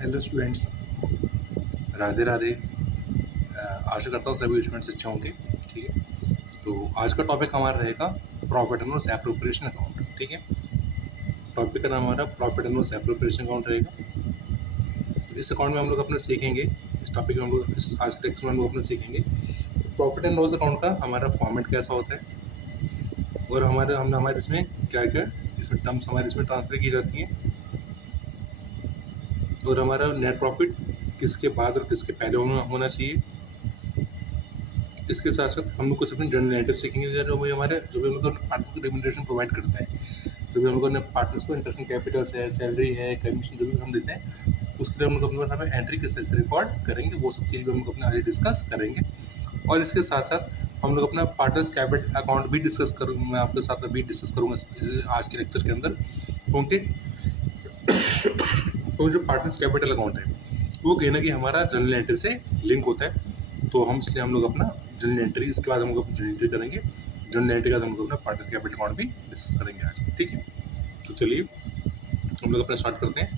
Hello students, Radhe Radhe. आशा करता हूँ सभी स्टूडेंट्स अच्छे होंगे। ठीक है, तो आज का टॉपिक हमारा रहेगा profit and loss appropriation account. ठीक है, टॉपिक का नाम हमारा profit and loss appropriation account रहेगा। तो इस अकाउंट में हम लोग अपना सीखेंगे, इस टॉपिक में हम लोग इस आज के लेक्चर में हम लोग अपना सीखेंगे प्रॉफिट एंड लॉस अकाउंट का हमारा फॉर्मेट कैसा होता है, और हमारे इसमें क्या क्या इसमें टर्म्स हमारे इसमें ट्रांसफर की जाती हैं, और हमारा नेट प्रॉफिट किसके बाद और किसके पहले होना चाहिए। इसके साथ साथ हम लोग कुछ अपने जर्नल एंट्री सीखेंगे, जो भी हमारे जो भी हम लोग अपने पार्टनर्स को रेम्यूनरेशन प्रोवाइड करते हैं, जो भी हम लोग अपने पार्टनर्स को इंटरेस्ट कैपिटल्स है, सैलरी है, कमीशन जो भी हम देते हैं, उसके लिए हम लोग अपने पास हमें एंट्री किस तरह से रिकॉर्ड करेंगे, वो सब चीज़ भी हम लोग अपने आगे डिस्कस करेंगे। और इसके साथ साथ हम लोग अपना पार्टनर्स कैपिटल अकाउंट भी डिस्कस करूँगा, मैं आपके साथ अभी डिस्कस करूँगा आज के लेक्चर के अंदर। क्योंकि तो जो पार्टनर्स कैपिटल अकाउंट है वो कहीं ना कहीं हमारा जनरल एंट्री से लिंक होता है, तो हम इसलिए हम लोग अपना जनरल एंट्री, इसके बाद हम लोग अपनी जनरल एंट्री करेंगे, जनरल एंट्री के बाद हम लोग अपना पार्टनर्स कैपिटल अकाउंट भी डिस्कस करेंगे आज। ठीक है, तो चलिए हम लोग अपना स्टार्ट करते हैं।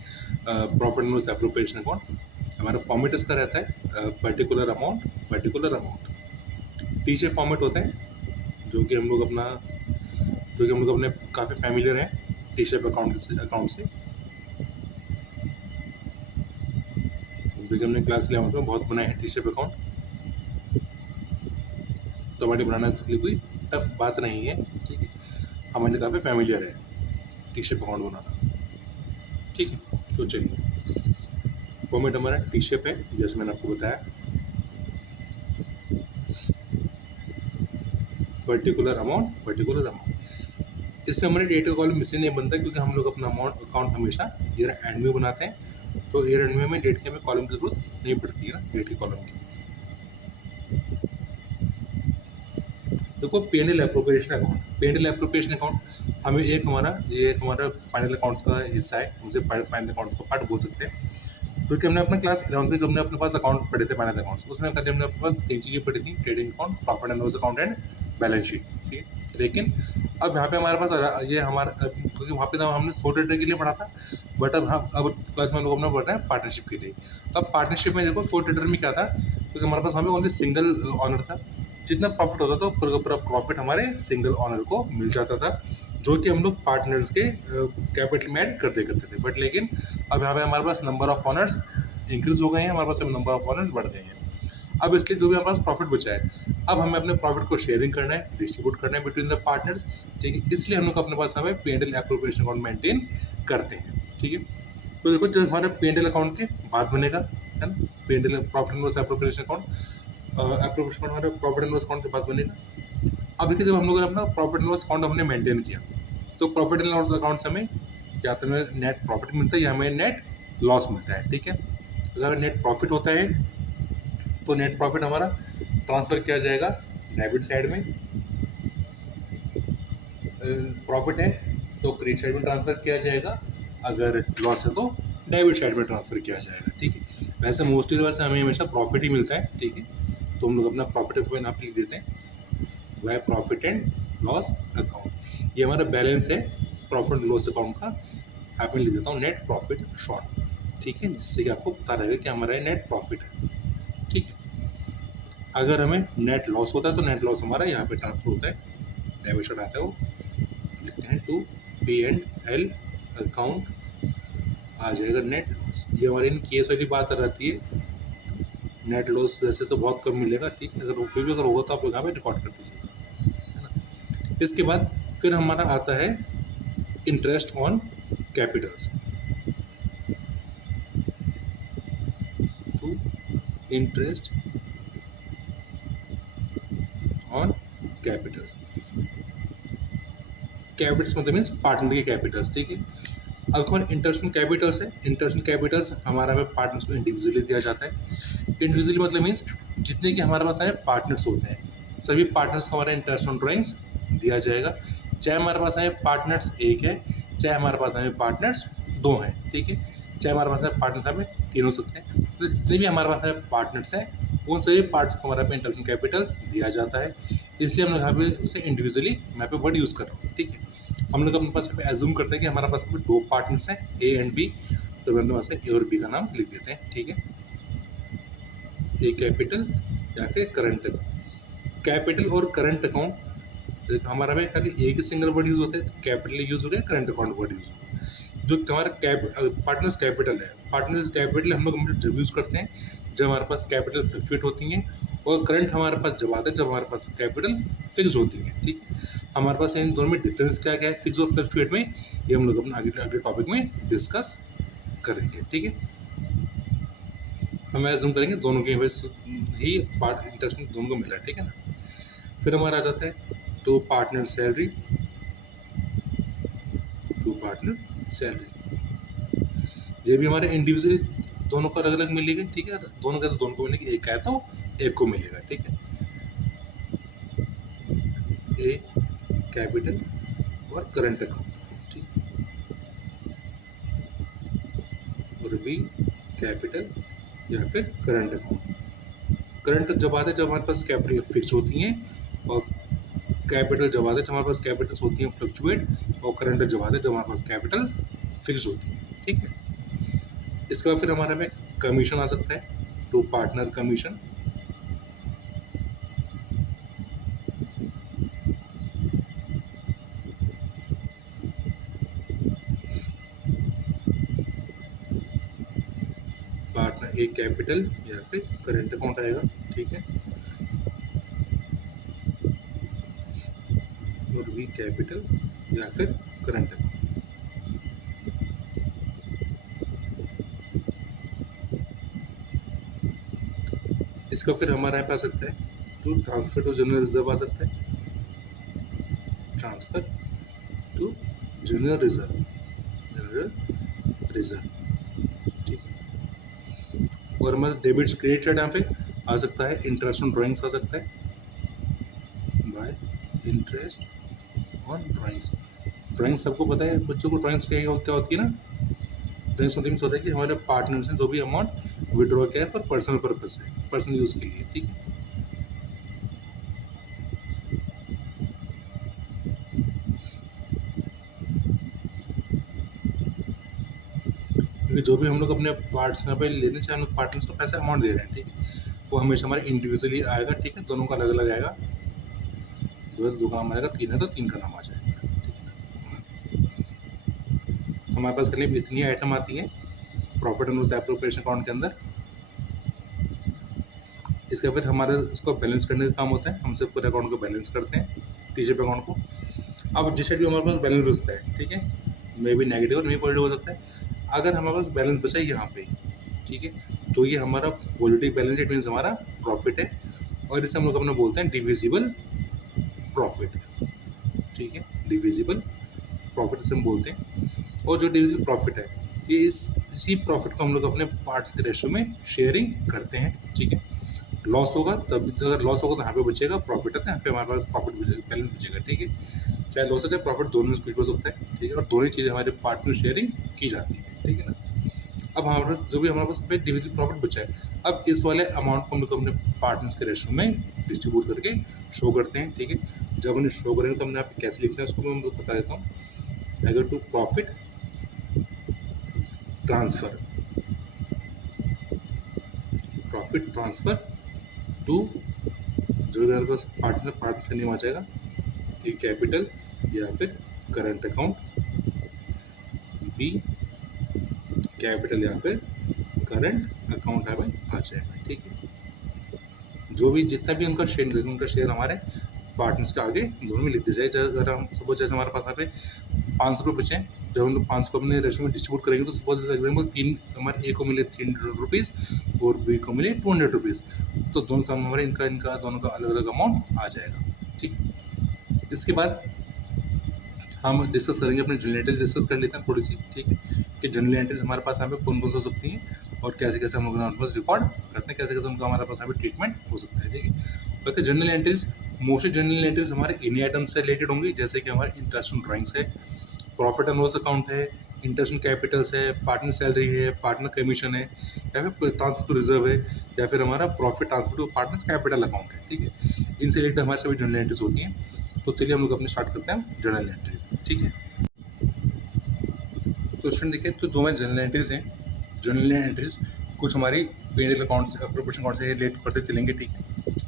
Profit and loss appropriation account हमारा फॉर्मेट इसका रहता है particular amount T shape format होता है, जो कि हम लोग अपने काफ़ी फैमिलियर हैं टी शेप अकाउंट से, जो कि हमने क्लास 11 में बहुत बनाए हैं टी शेप अकाउंट, तो हमारे बनाना इसके लिए कोई टफ बात नहीं है। ठीक है, हमारे लिए काफ़ी फैमिलियर है टी शेप अकाउंट बनाना। ठीक है, तो चलिए फॉर्मेट हमारा टी शेप है, जैसे मैंने आपको बताया, पर्टिकुलर अमाउंट। इसमें हमारे डेट का कॉलम इसलिए नहीं बनता क्योंकि हम लोग अपना अकाउंट हमेशा ईयर एंड में बनाते हैं, तो ईयर एंड में हमें डेट के हमें कॉलम की जरूरत नहीं पड़ती है ना, डेट के कॉलम की। देखो P&L एप्रोप्रिएशन अकाउंट हमें एक हमारा फाइनल अकाउंट्स का हिस्सा है, उसे फाइनल अकाउंट्स का पार्ट बोल सकते हैं, क्योंकि हमने अपना क्लास 11 में जो हमने अपने पास अकाउंट पढ़े थे फाइनल अकाउंट्स, उसमें कभी हमने अपने पास 3 चीज़ें पढ़ी थी, trading account, profit and loss account and balance sheet. ठीक है, लेकिन अब यहाँ पे हमारे पास ये हमारा, क्योंकि वहाँ पे तो हमने सोल ट्रेडर के लिए पढ़ा था, बट अब क्लास में हम लोग अपना पढ़ रहे हैं पार्टनरशिप के लिए। अब पार्टनरशिप में देखो सोल ट्रेडर में क्या था, क्योंकि हमारे पास हमें ओनली सिंगल ऑनर था, जितना प्रॉफिट होता था पूरा पूरा प्रॉफिट हमारे सिंगल ऑनर को मिल जाता था, जो कि हम लोग पार्टनर्स के कैपिटल में ऐड करते थे। बट लेकिन अब यहाँ पे हमारे पास नंबर ऑफ ऑनर्स इंक्रीज हो गए हैं, हमारे पास अब नंबर ऑफ ऑनर्स बढ़ गए हैं। अब इसलिए जो भी हमारे पास प्रॉफिट बचा है, अब हमें अपने प्रॉफिट को शेयरिंग करना है, डिस्ट्रीब्यूट करना है बिटवीन द पार्टनर्स। ठीक है, इसलिए हम लोग अपने पास हमें P&L एप्रोप्रिएशन अकाउंट मेंटेन करते हैं। ठीक है, तो देखो जब हमारे P&L अकाउंट के बाद बनेगा, है ना, P&L profit and loss appropriation account, appropriation account हमारे प्रॉफिट एंड लॉस अकाउंट के बाद बनेगा। अब देखिए जब हम लोगों ने अपना प्रॉफिट एंड लॉस अकाउंट हमने मेंटेन किया, तो प्रॉफिट एंड लॉस अकाउंट से हमें या तो हमें नेट प्रॉफिट मिलता है या हमें नेट लॉस मिलता है। ठीक है, अगर नेट प्रॉफिट होता है तो नेट प्रॉफिट हमारा ट्रांसफर किया जाएगा डेबिट साइड में, प्रॉफिट है तो क्रेडिट साइड में ट्रांसफर किया जाएगा, अगर लॉस है तो डेबिट साइड में ट्रांसफर किया जाएगा। ठीक है, वैसे मोस्टली तो वैसे हमें हमेशा प्रॉफिट ही मिलता है। ठीक है, तो हम लोग अपना प्रॉफिट यहाँ पे लिख देते हैं, वह प्रॉफिट एंड लॉस अकाउंट, ये हमारा बैलेंस है प्रॉफिट एंड लॉस अकाउंट का, यहाँ पे लिख देता हूँ नेट प्रॉफिट शॉर्ट। ठीक है, जिससे कि आपको पता रहेगा कि हमारा नेट प्रॉफिट है। ठीक है, अगर हमें नेट लॉस होता है तो नेट लॉस हमारा यहाँ पे ट्रांसफर होता है, डेबिट साइड आता है, वो लिखते हैं टू P&L अकाउंट, आ जाएगा नेट लॉस। ये हमारी इन केस वाली बात रहती है, नेट लॉस वैसे तो बहुत कम मिलेगा। ठीक है, अगर वो फिर भी अगर होगा तो आप लोग यहाँ पे रिकॉर्ड कर दीजिएगा, है ना। इसके बाद फिर हमारा आता है interest on capitals, to interest on capitals, capitals मतलब मीन्स पार्टनर के कैपिटल्स। ठीक है, अब हमारे इंटरेस्ट ऑन कैपिटल्स है, इंटरेस्ट ऑन कैपिटल्स हमारा हमें पार्टनर्स को इंडिविजुअली दिया जाता है। इंडिविजुअली मतलब मीन्स जितने के हमारे पास हमें पार्टनर्स होते हैं, सभी पार्टनर्स को हमारा इंटरेस्ट ऑन ड्राइंग्स दिया जाएगा, चाहे हमारे पास हमें पार्टनर्स एक है, चाहे हमारे पास हमें पार्टनर्स दो हैं। ठीक है, चाहे हमारे पास पार्टनर्स हमें तीन हो सकते हैं, तो जितने भी हमारे पास पार्टनर्स हैं उन सभी पार्ट्स को हमारे पे इंटरेस्ट ऑन कैपिटल दिया जाता है, इसलिए हम लोग यहाँ पे उसे इंडिविजुअली मैं पे वर्ड यूज़ कर रहा हूँ। ठीक है, हम लोग अपने पास एज्यूम करते हैं कि हमारे पास दो पार्टनर्स हैं A एंड B, तो हम वहाँ से ए और बी का नाम लिख देते हैं, ठीक है। ए कैपिटल या फिर करंट अकाउंट। कैपिटल और करंट अकाउंट हमारा में खाली एक ही सिंगल वर्ड यूज होता है, तो कैपिटल यूज हो गया, करंट अकाउंट वर्ड यूज होगा। जो हमारा पार्टनर्स कैपिटल है, पार्टनर्स कैपिटल हम लोग जब यूज करते हैं जब हमारे पास कैपिटल फ्लक्चुएट होती हैं, और करंट हमारे पास जब आता है जब हमारे पास कैपिटल फिक्स होती है, ठीक है। हमारे पास इन दोनों में डिफरेंस क्या क्या है फिक्स और फ्लक्चुएट में, ये हम लोग अपने आगे टॉपिक में डिस्कस करेंगे, ठीक है। हम एज्यूम करेंगे दोनों के ही पार्ट इंटरेस्ट दोनों को मिला है, ठीक है ना। फिर हमारा आ जाता है to partner salary, to partner salary. ये भी हमारे इंडिविजुअली दोनों को अलग अलग मिलेगी, ठीक है। दोनों का तो दोनों को मिलेगी, एक का है तो एक को मिलेगा, ठीक है। ए कैपिटल और करंट अकाउंट, ठीक है, और बी कैपिटल या फिर करंट अकाउंट। करंट जब आते हैं जब हमारे पास कैपिटल फिक्स होती हैं, और कैपिटल जब आते हैं जब हमारे पास कैपिटल्स होती हैं फ्लक्चुएट, और करंट जब आते हैं जब हमारे पास कैपिटल फिक्स होती है, ठीक है। इसके बाद फिर हमारे में कमीशन आ सकता है, टू पार्टनर कमीशन। पार्टनर एक कैपिटल या फिर करंट अकाउंट आएगा, ठीक है, और भी कैपिटल या फिर करंट अकाउंट। इसका फिर हमारे यहाँ पे आ सकता है to transfer to general reserve आ सकता है, transfer to general reserve, general reserve, ठीक है। और हमारा डेबिट क्रेडिट साइड यहाँ पे आ सकता है इंटरेस्ट ऑन ड्राइंग्स आ सकता है, bye interest on drawings. Drawings सबको पता है बच्चों को, ड्राइंग्स क्या होती है ना, ड्राइंग्स होता है कि हमारे पार्टनर से जो भी अमाउंट विड्रॉ किया है फॉर पर्सनल पर्पज है, पर्सनल यूज के लिए, ठीक है। क्योंकि जो भी हम लोग अपने पार्ट्स यहाँ पे लेने चाहे हम लोग पार्टनर्स को पैसा अमाउंट दे रहे हैं, ठीक है, वो हमेशा हमारे इंडिविजुअली आएगा, ठीक है, दोनों का अलग अलग आएगा। दो का नाम आएगा, तीन है तो तीन का नाम आ जाएगा, ठीक है। हमारे पास करीब इतनी आइटम आती है profit and loss appropriation account के अंदर। इसका फिर हमारे इसको बैलेंस करने का काम होता है, हमसे पूरे अकाउंट को बैलेंस करते हैं, टीशेप अकाउंट को। अब जिस साइड भी हमारे पास बैलेंस बचता है, ठीक है, मे भी नेगेटिव और मे पॉजिटिव हो सकता है। अगर हमारे पास बैलेंस बचा है यहाँ पे, ठीक है, तो ये हमारा पॉजिटिव बैलेंस, इट मीन्स हमारा प्रॉफिट है, और इसे हम लोग अपने बोलते हैं डिविजिबल प्रॉफिट, ठीक है, डिविजिबल प्रॉफिट इसे हम बोलते हैं। और जो डिविजिबल प्रॉफिट है ये इसी प्रॉफिट को हम लोग अपने पार्ट्स के रेशियो में शेयरिंग करते हैं, ठीक है। लॉस होगा तब, अगर लॉस होगा तो यहाँ पे बचेगा, प्रॉफिट है तो यहाँ पे हमारे पास प्रॉफिट बैलेंस बचेगा, ठीक है। चाहे लॉस है चाहे प्रॉफिट, दोनों में कुछ बच सकता है, ठीक है, और दोनों ही चीज़ें हमारे पार्ट में शेयरिंग की जाती है, ठीक है ना। अब हमारे पास जो भी हमारे पास डिविजिबल प्रॉफिट बचा है, अब इस वाले अमाउंट को हम लोग अपने पार्टनर्स के रेशियो में डिस्ट्रीब्यूट करके शो करते हैं, ठीक है। जब उन्हें शो करेंगे तो हमने यहाँ पे कैसे लिखना है उसको मैं बता देता हूँ। अगर to profit transfer, profit transfer to, जो हमारे पास पार्टनर का नेम आ जाएगा, ए कैपिटल या फिर करंट अकाउंट, बी कैपिटल या फिर करंट अकाउंट आ जाएगा, ठीक है। जो भी जितना भी उनका शेयर हमारे पार्टनर्स के आगे दोनों में लिख दिया जाए। अगर हम सपोज जैसे हमारे पास यहाँ पे 500 रुपये बचे हैं, जब हम लोग 500 को अपने रेशो में डिस्ट्रीब्यूट करेंगे तो सपोज एग्जाम्पल तीन हमारे ए को मिले 300 रुपीज़ और बी को मिले 200 रुपीज़, तो दोनों सामने हमारे इनका दोनों का अलग अलग अमाउंट आ जाएगा, ठीक। इसके बाद हम डिस्कस करेंगे अपने जनरल एंट्रीज डिस्कस कर लेते हैं थोड़ी सी, ठीक है, कि जनरल एंट्रीज हमारे पास यहाँ पे कौन कौन हो सकती हैं और कैसे कैसे हम लोग हमारे पास रिकॉर्ड करते हैं, कैसे कैसे उनका हमारे पास यहाँ पे ट्रीटमेंट हो सकता है, ठीक है। Okay, general entries, mostly general entries हमारे इन्हीं आइटम से रिलेटेड होंगी, जैसे कि हमारे इंटरेस्ट ऑन ड्राइंग्स है, प्रॉफिट एंड लॉस अकाउंट है, इंटरेस्ट ऑन कैपिटल्स है, पार्टनर सैलरी है, पार्टनर कमीशन है, या फिर ट्रांसफर टू रिजर्व है, या फिर हमारा profit transfer to partner capital account है, ठीक है। इनसे रिलेटेड हमारे सभी जनरल एंट्रीज होती हैं। तो चलिए हम लोग अपने स्टार्ट करते हैं जनरल एंट्रीज, ठीक है। तो स्टूडेंट देखिए, तो जो हमारे जनरल एंट्रीज हैं जनरल एंट्रीज कुछ हमारी पेंडियल अकाउंट से अप्रोप्रिएशन अकाउंट से रिलेट करते चलेंगे, ठीक है।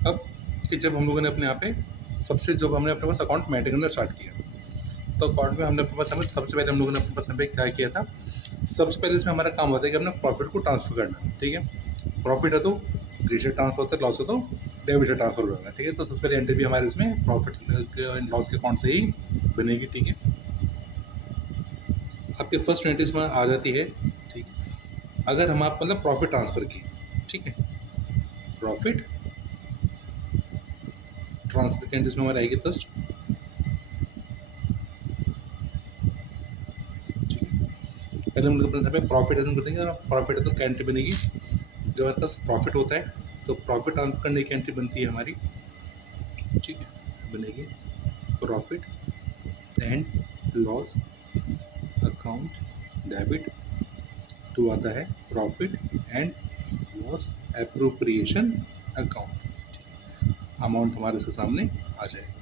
अब कि जब हम लोगों ने अपने यहाँ पे जब हमने अपने पास अकाउंट मेंटेन करना स्टार्ट किया, तो अकाउंट में हमने अपने पास हमें सबसे पहले हम लोगों ने अपने पास में क्या किया था, सबसे पहले इसमें हमारा काम होता है कि अपने प्रॉफिट को ट्रांसफर करना, ठीक है। प्रॉफिट है तो क्रेडिट से ट्रांसफर होता है, लॉस हो तो डेबिट से ट्रांसफर हो जाता है, ठीक है। तो सबसे पहले एंट्री भी हमारे इसमें प्रॉफिट एंड लॉस के अकाउंट से ही बनेगी, ठीक है। आपके फर्स्ट एंट्री इसमें आ जाती है, ठीक है। अगर हम आप मतलब प्रॉफिट ट्रांसफ़र की, ठीक है, प्रॉफिट ट्रांसफर की एंट्री इसमें हमारी आएगी फर्स्ट, ठीक है। पहले हम लोग अपने प्रॉफिट एज्यूम कर देंगे, प्रॉफिट है तो क्या एंट्री बनेगी, जब हमारे पास प्रॉफिट होता है तो प्रॉफिट ट्रांसफर करने की एंट्री बनती है हमारी, ठीक है, बनेगी profit and loss account debit to आता है profit and loss appropriation account, amount हमारे इसके सामने आ जाएगा।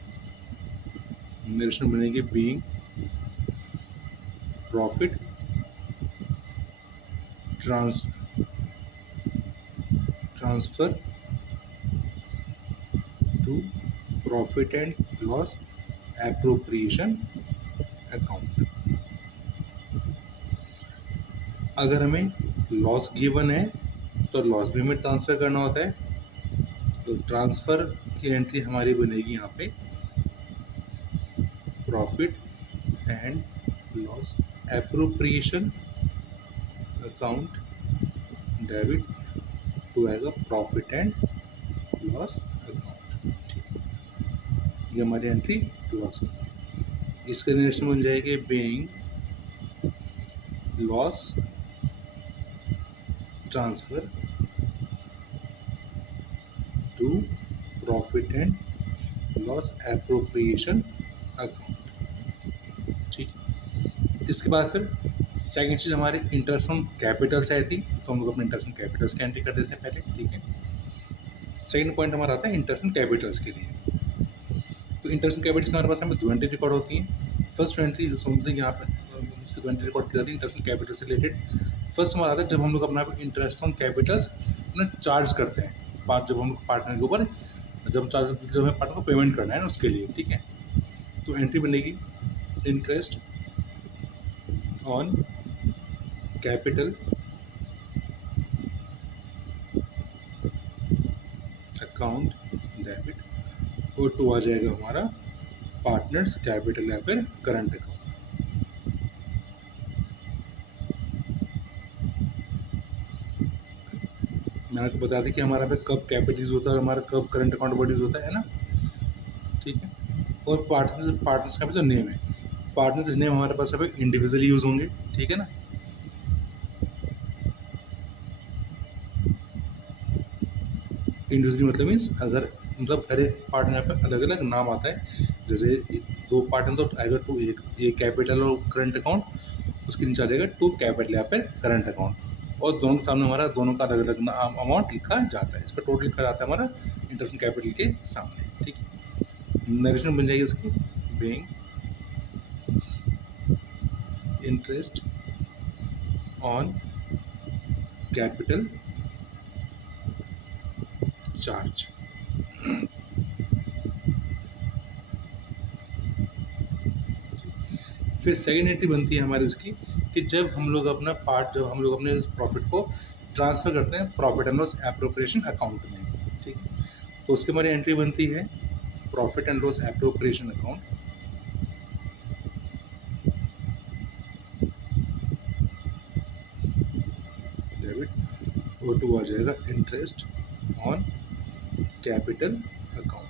नरेशन बनेगी being profit transfer to profit and loss appropriation account. अगर हमें लॉस गिवन है तो लॉस भी हमें ट्रांसफ़र करना होता है, तो ट्रांसफ़र की एंट्री हमारी बनेगी यहाँ पे profit and loss appropriation account debit to आएगा प्रॉफिट एंड लॉस अकाउंट, ठीक है। ये हमारी एंट्री लॉस की। इसका रिलेशन बन जाएगी being loss transfer to profit and loss appropriation account, ठीक है। इसके बाद फिर सेकंड चीज़ हमारे इंटरेस्ट ऑन कैपिटल से आई थी, तो हम लोग अपने इंटरेस्ट ऑन कैपिटल्स की एंट्री कर देते हैं पहले, ठीक है। सेकंड पॉइंट हमारा आता है इंटरेस्ट ऑन कैपिटल्स के लिए। तो इंटरेस्ट ऑन कैपिटल्स हमारे पास हमें दो एंट्री रिकॉर्ड होती हैं। फर्स्ट एंट्री समझते हैं यहाँ पर उसकी दो एंट्री रिकॉर्ड की जाती है इंटरेस्ट ऑन कैपिटल से रिलेटेड। फर्स्ट हमारा आता है जब हम लोग अपना इंटरेस्ट ऑन कैपिटल्स अपना चार्ज करते हैं, जब हम लोग पार्टनर के ऊपर जब हमें पार्टनर को पेमेंट करना है ना उसके लिए, ठीक है। तो एंट्री बनेगी interest on capital account debit और टू आ जाएगा हमारा पार्टनर्स कैपिटल या फिर करंट अकाउंट। मैंने आपको बता दी कि हमारा पे कब कैपिटल यूज होता है और हमारा कब करंट अकाउंट वर्ड यूज होता है ना, ठीक है। और पार्टनर्स का भी जो नेम है, पार्टनर्स नेम हमारे पास अभी इंडिविजुअली यूज होंगे, ठीक है ना। इंडिविजुअली मतलब मीन्स अगर मतलब हर एक पार्टनर पे अलग अलग नाम आता है, जैसे दो पार्टनर तो आएगा टू एक कैपिटल और करंट अकाउंट, उसके नीचे आ जाएगा टू कैपिटल या फिर करंट अकाउंट, और दोनों के सामने हमारा दोनों का अलग अलग अमाउंट लिखा जाता है। इसका टोटल लिखा जाता है हमारा इंटरेस्ट कैपिटल के सामने, ठीक है। नरेशन बन जाएगी इसकी being interest on capital charge. फिर सेकेंड एंट्री बनती है हमारी उसकी कि जब हम लोग अपने प्रॉफिट को ट्रांसफ़र करते हैं profit and loss appropriation account में, ठीक है। तो उसकी हमारी एंट्री बनती है profit and loss appropriation account debit और टू आ जाएगा इंटरेस्ट ऑन कैपिटल अकाउंट।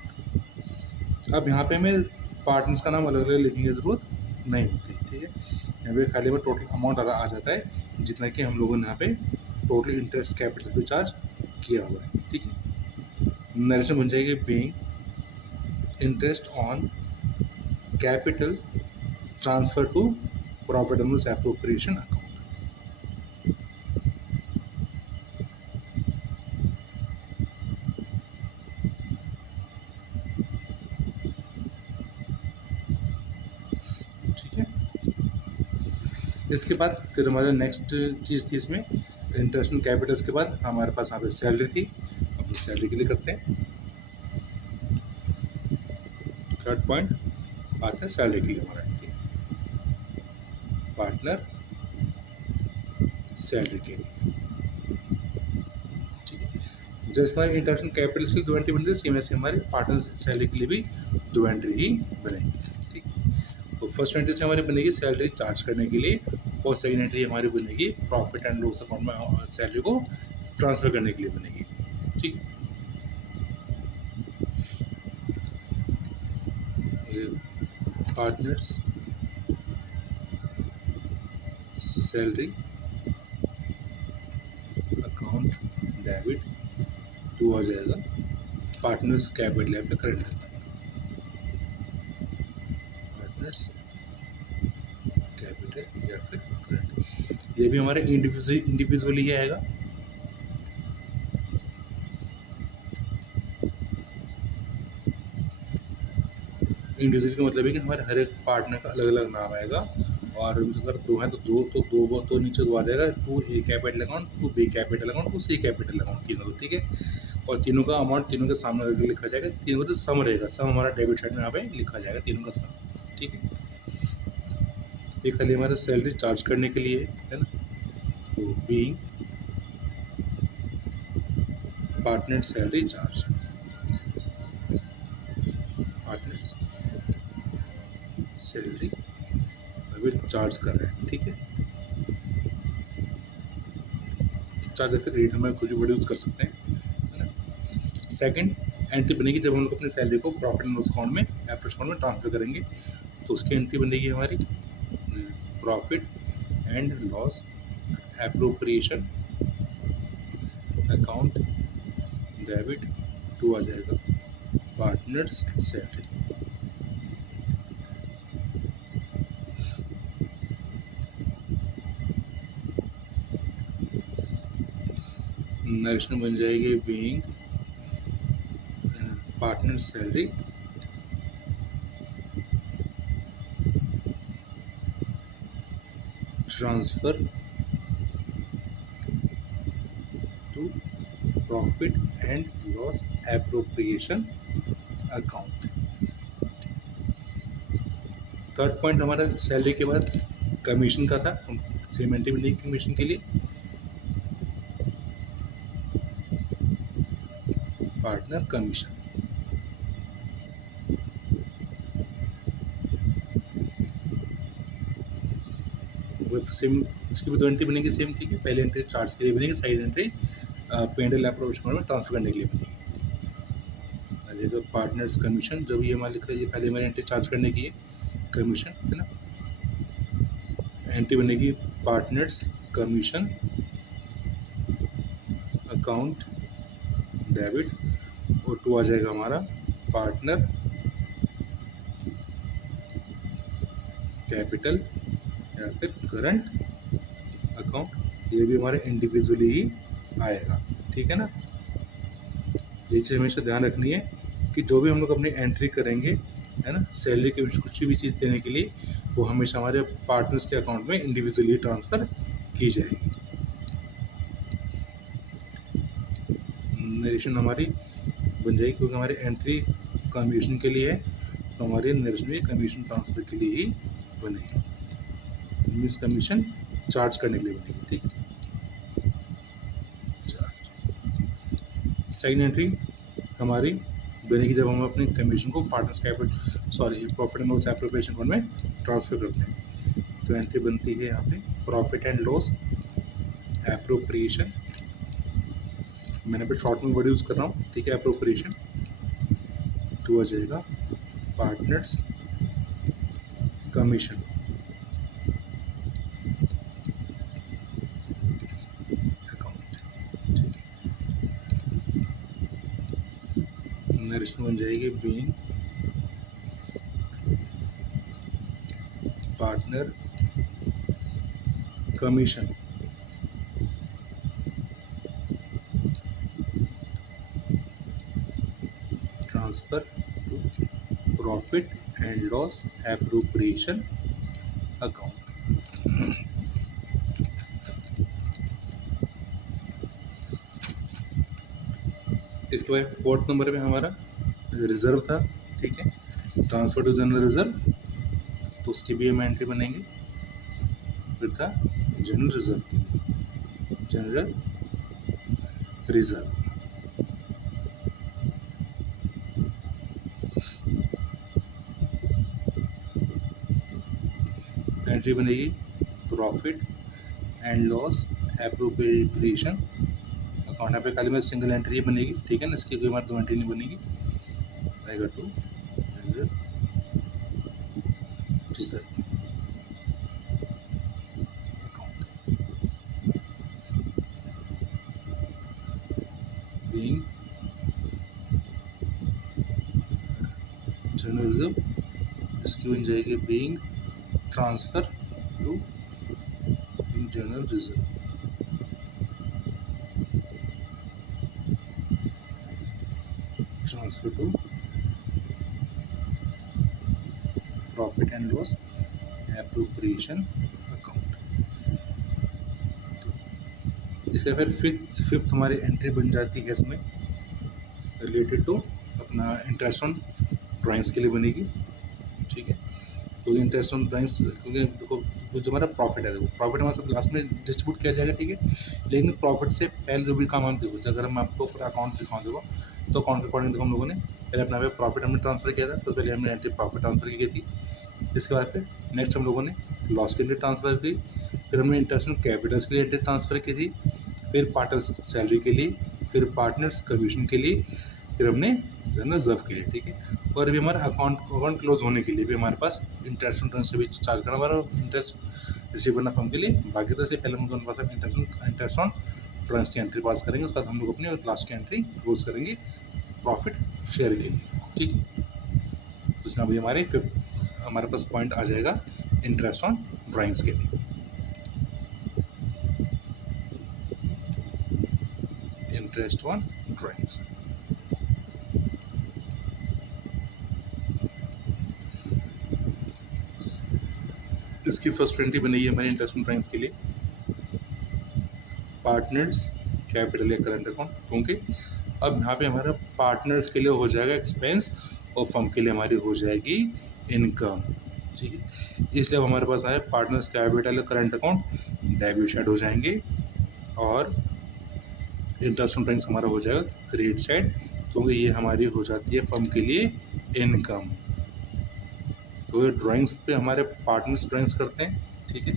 अब यहाँ पे हमें पार्टनर्स का नाम अलग अलग लिखने की ज़रूरत नहीं होती, ठीक है। यहाँ पे खाली में टोटल अमाउंट आ जाता है जितना कि हम लोगों ने यहाँ पे टोटल इंटरेस्ट कैपिटल पे चार्ज किया हुआ है, ठीक है। नरेशन बन जाएगी being interest on capital transfer to profit and loss appropriation account. ठीक है। इसके बाद फिर हमारा नेक्स्ट चीज़ थी इसमें इंटरेस्ट कैपिटल्स के बाद हमारे पास यहाँ पे सैलरी थी, हम सैलरी के लिए करते हैं। थर्ड पॉइंट पार्टनर सैलरी के लिए हमारा, ठीक है, पार्टनर सैलरी के लिए, ठीक है। जैसे हमारे इंटरनेशनल कैपिटल्स के लिए 2 एंट्री बनती है, सेम ऐसे हमारे पार्टनर सैलरी के लिए भी 2 एंट्री ही बनेगी, ठीक। तो फर्स्ट एंट्री से हमारी बनेगी सैलरी चार्ज करने के लिए, और सेकेंड एंट्री हमारी बनेगी प्रॉफिट एंड लॉस अकाउंट में सैलरी को ट्रांसफर करने के लिए बनेगी, ठीक है। Partners salary account debit to आ जाएगा पार्टनर्स कैपिटल या फिर करंट अकाउंट, पार्टनर्स कैपिटल या फिर करंट। ये भी हमारे इंडिविजुअली ही आएगा, इंडिविजुअल का मतलब है कि हमारे हर एक पार्टनर का अलग अलग नाम आएगा, और अगर 2 हैं तो दो तो नीचे 2 आ जाएगा, 2 A capital account, 2 B capital account, 2 C capital account, तीनों को, ठीक है। और तीनों का अमाउंट तीनों के सामने लिखा जाएगा, तीनों का सम रहेगा, सम हमारा डेबिट साइड में यहाँ पे लिखा जाएगा, तीनों का सम, ठीक है। ये खाली हमारा सैलरी चार्ज करने के लिए है ना। तो being partner salary charge, partner salary अभी चार्ज कर रहे हैं, ठीक है। चार्ज या फिर क्रेडिट हमें कुछ भी वर्ड यूज कर सकते हैं, है ना। सेकंड एंट्री बनेगी जब हम लोग अपनी सैलरी को प्रॉफिट एंड लॉस अकाउंट में एप्रोच अकाउंट में ट्रांसफर करेंगे, तो उसकी एंट्री बनेगी हमारी profit and loss appropriation account debit to आ जाएगा पार्टनर्स सैलरी। नेक्स्ट बन जाएगी being partner salary transfer to profit and loss appropriation account. Third point हमारा सैलरी के बाद कमीशन का था, सेम एंट्री बनेगी कमीशन के लिए, पार्टनर कमीशन। वो सेम इसकी भी 2 एंट्री बनेगी सेम, ठीक है। पहली एंट्री चार्ज के लिए बनेगी, सेकंड एंट्री पेंडल एप्रोप्रिएशन में ट्रांसफर करने के लिए बनेगी। तो पार्टनर्स कमीशन जब ये हमारे लिखा, ये खाली हमारी एंट्री चार्ज करने की है, कमीशन, है ना। एंट्री बनेगी पार्टनर्स कमीशन अकाउंट डेबिट, और 2 आ जाएगा हमारा पार्टनर कैपिटल या फिर करंट अकाउंट। ये भी हमारे इंडिविजुअली ही आएगा, ठीक है ना। ये चीज़ हमेशा ध्यान रखनी है कि जो भी हम लोग अपनी एंट्री करेंगे, है ना, सैलरी के कुछ भी चीज़ देने के लिए, वो हमेशा हमारे पार्टनर्स के अकाउंट में इंडिविजुअली ट्रांसफ़र की जाएगी। नरेशन हमारी बन जाएगी क्योंकि हमारी एंट्री कमीशन के लिए है, तो हमारी नरेशन भी कमीशन ट्रांसफ़र के लिए ही बनेगी, मीन्स कमीशन चार्ज करने के लिए बनेगी, ठीक है। सेकंड एंट्री हमारी बनेगी जब हम अपने कमीशन को partners capital profit and loss appropriation account में ट्रांसफ़र करते हैं। तो एंट्री बनती है यहाँ पे प्रॉफिट एंड लॉस एप्रोप्रिएशन, मैंने पे शॉर्ट में वर्ड यूज़ कर रहा हूँ, ठीक है। एप्रोप्रिएशन 2 आ जाएगा पार्टनर्स कमीशन अकाउंट, ठीक है। नेक्स्ट बन जाएगी being partner commission transfer to profit and loss appropriation account. इसके बाद फोर्थ नंबर पे हमारा रिजर्व था, ठीक है, ट्रांसफर टू जनरल रिजर्व, तो उसकी भी हम एंट्री बनेंगे। फिर था जनरल रिजर्व के लिए, जनरल रिजर्व, एंट्री बनेगी profit and loss appropriation account. यहाँ पे खाली में सिंगल एंट्री ही बनेगी, ठीक है ना, इसकी कोई हमारी दो एंट्री नहीं बनेगी। आएगा to general reserve account, being general reserve, इसकी बन जाएगी being transfer to general reserve, transfer to profit and loss appropriation account. इसका फिर फिफ्थ हमारी एंट्री बन जाती है इसमें रिलेटेड टू अपना इंटरेस्ट ऑन ड्राइंग्स के लिए बनेगी, ठीक है। तो इंटरेस्ट ऑन ड्राइंग्स, क्योंकि देखो जो हमारा प्रॉफिट है, देखो प्रॉफिट हमारा सब लास्ट में डिस्ट्रीब्यूट किया जाएगा, ठीक है, लेकिन प्रॉफिट से पहले जो भी काम हम देखो, अगर मैं आपको पूरा अकाउंट दिखाऊँ देखो, तो अकाउंट के अकॉर्डिंग देखो हम लोगों ने पहले अपना प्रॉफिट हमने ट्रांसफर किया था, तो पहले हमने एंट्री प्रॉफिट ट्रांसफर की थी। इसके बाद फिर नेक्स्ट हम लोगों ने लॉस की एंट्री ट्रांसफर की, फिर हमने इंटरेस्ट ऑन कैपिटल्स के लिए एंट्री ट्रांसफर की थी, फिर पार्टनर्स सैलरी के लिए, फिर पार्टनर्स कमीशन के लिए, फिर हमने जनरल रिजर्व के लिए, ठीक है। और अभी हमारा अकाउंट क्लोज होने के लिए भी हमारे पास इंटरेस्ट ऑन से भी चार्ज करना हमारा इंटरेस्ट रिसीव करना फर्म के लिए बाकी था, इसलिए पहले हम दोनों पास इंटरेस्ट ऑन ट्रांस की एंट्री पास करेंगे, उसके बाद हम लोग अपनी लास्ट की एंट्री क्लोज करेंगे प्रॉफिट शेयर के लिए, ठीक है। तो इसमें अभी हमारे फिफ्थ हमारे पास पॉइंट आ जाएगा इंटरेस्ट ऑन ड्राइंग्स के लिए, इंटरेस्ट ऑन ड्राइंग्स। इसकी फर्स्ट एंट्री बनेगी हमारी इंटरेस्ट ऑन ड्राइंग्स के लिए पार्टनर्स कैपिटल या करंट अकाउंट, क्योंकि अब यहाँ पे हमारा पार्टनर्स के लिए हो जाएगा एक्सपेंस और फर्म के लिए हमारी हो जाएगी इनकम, ठीक है। इसलिए अब हमारे पास आए पार्टनर्स कैपिटल या करंट अकाउंट डेबिट साइड हो जाएंगे और इंटरेस्ट ऑन ड्राइंग्स हमारा हो जाएगा क्रेडिट साइड, क्योंकि ये हमारी हो जाती है फर्म के लिए इनकम। तो ये ड्राइंग्स पे हमारे पार्टनर्स ड्राइंग्स करते हैं, ठीक है,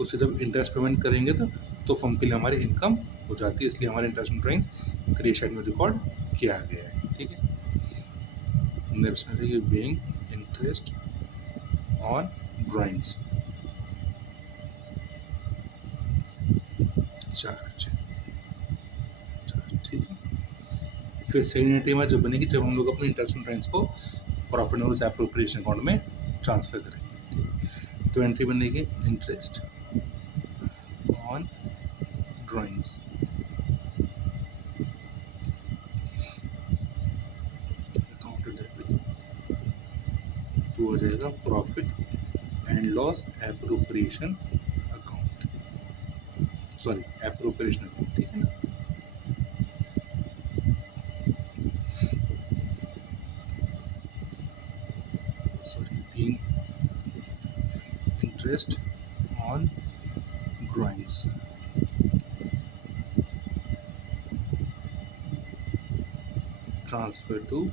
उससे जब इंटरेस्ट पेमेंट करेंगे तो फर्म के लिए हमारी इनकम हो जाती है, इसलिए हमारे इंटरेस्ट ड्राइंग्स क्रेडिट साइड में रिकॉर्ड किया गया है, ठीक है। नेक्स्ट है being interest on drawings charge, ठीक है। फिर सेकेंड एंट्री हमारी जब बनेगी जब हम लोग अपने इंटरेस्ट ऑन ड्राइंग्स को profit and loss appropriation account में ट्रांसफर करेंगे, ठीक है। तो एंट्री बनेगी interest on drawings, account debit, तो हो जाएगा profit and loss appropriation account, sorry appropriation account, ठीक है ना। Sorry being interest on drawings, transfer to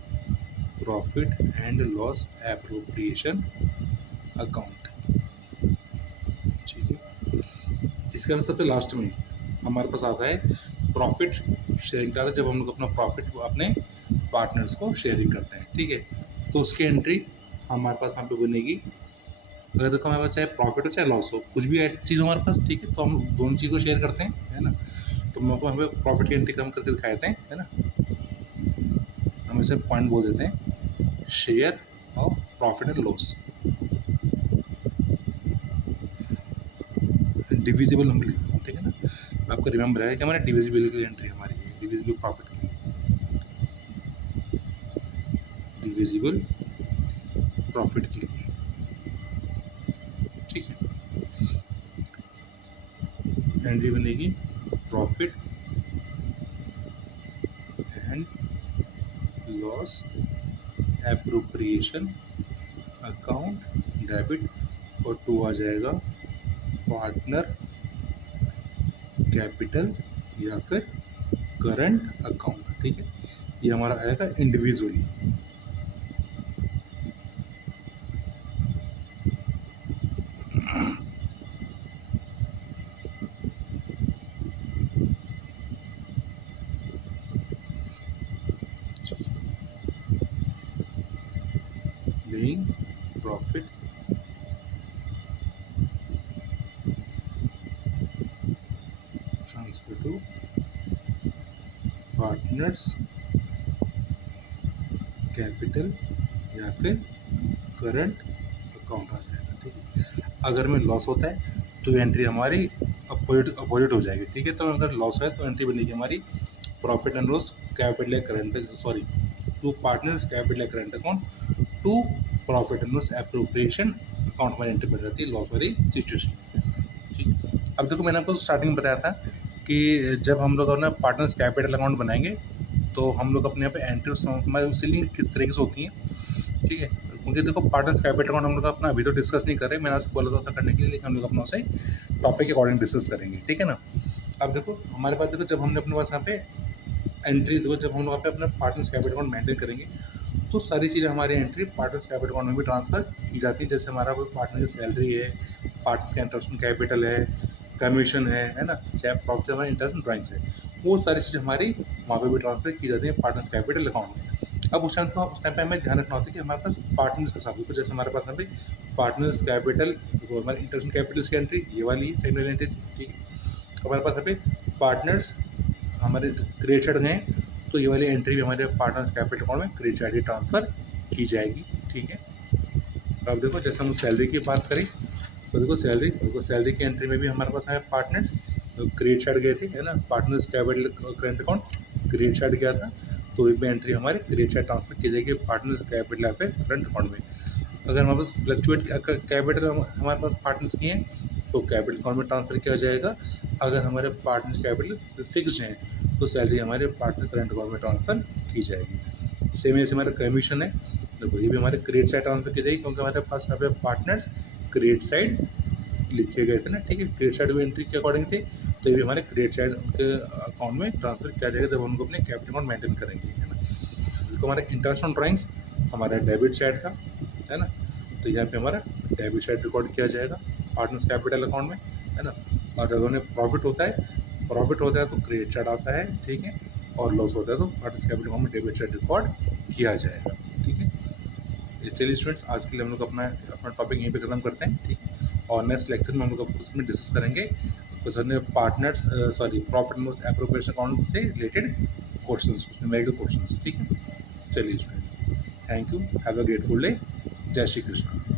profit and loss appropriation account, ठीक है। इसके बाद सबसे लास्ट में हमारे पास आता है प्रॉफिट शेयरिंग का, जब हम लोग अपना प्रॉफिट अपने पार्टनर्स को शेयरिंग करते हैं, ठीक है। तो उसकी एंट्री हमारे पास यहाँ पे बनेगी, अगर देखो हमारे पास चाहे प्रॉफिट हो चाहे लॉस हो, कुछ भी चीज़ हमारे पास, ठीक है, तो हम दोनों चीज़ को शेयर करते हैं, है ना। तो हम लोग हमें प्रॉफिट की एंट्री कम करके दिखाए थे, है ना, हम इसे पॉइंट बोल देते हैं share of profit and loss, divisible हम लिखते हैं, ठीक है ना। आपको रिमेंबर है कि हमारे डिविजिबल की एंट्री हमारी है, डिविजिबल प्रॉफिट की, डिविजिबल प्रॉफिट के लिए, ठीक है। एंट्री बनेगी profit and loss appropriation account debit, और टू आ जाएगा पार्टनर कैपिटल या फिर करंट अकाउंट। ठीक है, ये हमारा आएगा individually. being profit transfer to partners capital या फिर करंट अकाउंट आ जाएगा। ठीक है, अगर में लॉस होता है तो एंट्री हमारी अपोजिट हो जाएगी। ठीक है, तो अगर लॉस है तो एंट्री बनेगी हमारी प्रॉफिट एंड लॉस कैपिटल या current, sorry, to partners capital या current account to profit and loss appropriation account में एंट्री बन जाती है लॉस वाली सिचुएशन। ठीक, अब देखो मैंने आपको स्टार्टिंग में बताया था कि जब हम लोग अपना पार्टनर्स कैपिटल अकाउंट बनाएंगे तो हम लोग अपने यहाँ पे एंट्री सीलिंग किस तरीके से होती हैं। ठीक है, क्योंकि देखो पार्टनर्स कैपिटल अकाउंट हम लोग अपना अभी तो डिस्कस नहीं कर रहे, मैंने आपसे बोला था करने के लिए, लेकिन हम लोग अपना उसे टॉपिक के अकॉर्डिंग डिस्कस करेंगे। ठीक है ना, अब देखो हमारे पास, देखो जब हमने अपने पास यहाँ पे एंट्री, देखो जब हम लोग यहाँ पे अपना पार्टनर्स कैपिटल अकाउंट मेंटेन करेंगे तो सारी चीज़ें हमारी एंट्री पार्टनर्स कैपिटल अकाउंट में भी ट्रांसफ़र की जाती है। जैसे हमारा पार्टनर की सैलरी है, पार्टनर्स का इंटरेस्ट कैपिटल है, कमीशन है ना, चाहे प्रॉफिट हमारे इंटरेस्ट ड्राइंग्स है, वो सारी चीज़ें हमारी वहाँ पे भी ट्रांसफर की जाती है पार्टनर्स कैपिटल अकाउंट में। अब उस टाइम पे हमें ध्यान रखना होता है कि हमारे पास पार्टनर्स का हिसाब, तो जैसे हमारे पास यहाँ पे पार्टनर्स कैपिटल, हमारे इंटरेस्ट कैपिटल्स की एंट्री ये वाली सेकेंड वाली एंट्री। ठीक है, हमारे पास यहाँ पे पार्टनर्स हमारे क्रिएटेड हैं तो ये वाली एंट्री भी हमारे पार्टनर्स कैपिटल अकाउंट में क्रेडिट साइड ट्रांसफ़र की जाएगी। ठीक है, तो अब देखो जैसे हम सैलरी की बात करें तो देखो सैलरी की एंट्री में भी हमारे पास है पार्टनर्स क्रेडिट साइड गए थे, है ना, partners capital current account credit side गया था, तो ये एंट्री हमारे क्रेडिट साइड ट्रांसफर की जाएगी पार्टनर्स कैपिटल या फिर करंट अकाउंट में। अगर हमारे पास फ्लक्चुएट कैपिटल हमारे पास पार्टनर्स की हैं तो कैपिटल अकाउंट में ट्रांसफ़र किया जाएगा। अगर हमारे पार्टनर्स कैपिटल फिक्स्ड हैं तो सैलरी हमारे पार्टनर करंट अकाउंट में ट्रांसफ़र की जाएगी। सेम ऐसे हमारा कमीशन है, देखो ये भी हमारे क्रेडिट साइड ट्रांसफ़र की जाएगी क्योंकि हमारे पास यहाँ पे पार्टनर्स क्रेडिट साइड लिखे गए थे ना। ठीक है, क्रेडिट साइड में एंट्री के अकॉर्डिंग थे, तो ये भी हमारे क्रेडिट साइड उनके अकाउंट में ट्रांसफ़र किया जाएगा जब उनको अपने कैपिटल अकाउंट मेंटेन करेंगे, है ना। देखो हमारा इंटरेस्ट ऑन ड्राइंग्स हमारा डेबिट साइड था, है ना, तो यहाँ पे हमारा डेबिट साइड रिकॉर्ड किया जाएगा पार्टनर्स कैपिटल अकाउंट में, है ना। और अगर उन्हें प्रॉफिट होता है तो क्रेडिट साइड आता है। ठीक है, और लॉस होता है तो पार्टनर्स कैपिटल अकाउंट में डेबिट साइड रिकॉर्ड किया जाएगा। ठीक है, चलिए स्टूडेंट्स, आज के लिए हम लोग अपना टॉपिक यहीं पे खत्म करते हैं। ठीक, और नेक्स्ट लेक्चर में हम लोग उसमें डिस्कस करेंगे partners profit and loss appropriation account से रिलेटेड क्वेश्चंस, कुछ न्यूमेरिकल क्वेश्चंस। ठीक है, चलिए students, thank you, have a grateful day, जय श्री कृष्ण।